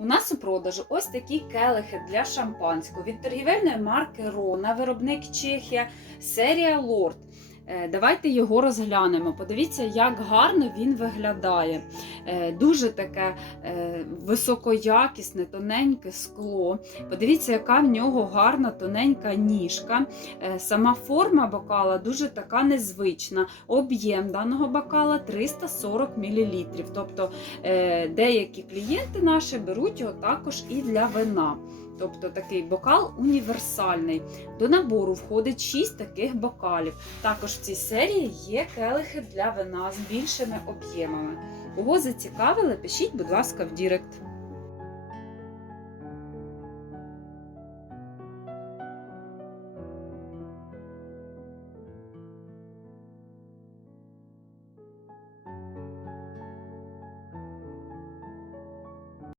У нас у продажу ось такі келихи для шампанського від торгівельної марки Рона, виробник Чехія, серія Лорд. Е, Давайте його розглянемо. Подивіться, як гарно він виглядає. Е, Дуже таке е, високоякісне, тоненьке скло. Подивіться, яка в нього гарна тоненька ніжка. Сама форма бокала дуже така незвична. Об'єм даного бокала 340 мл. Тобто деякі клієнти наші беруть його також і для вина. Тобто такий бокал універсальний. До набору входить 6 таких бокалів. Також в цій серії є келихи для вина з більшими об'ємами. Кого зацікавили, пишіть, будь ласка, в Дірект.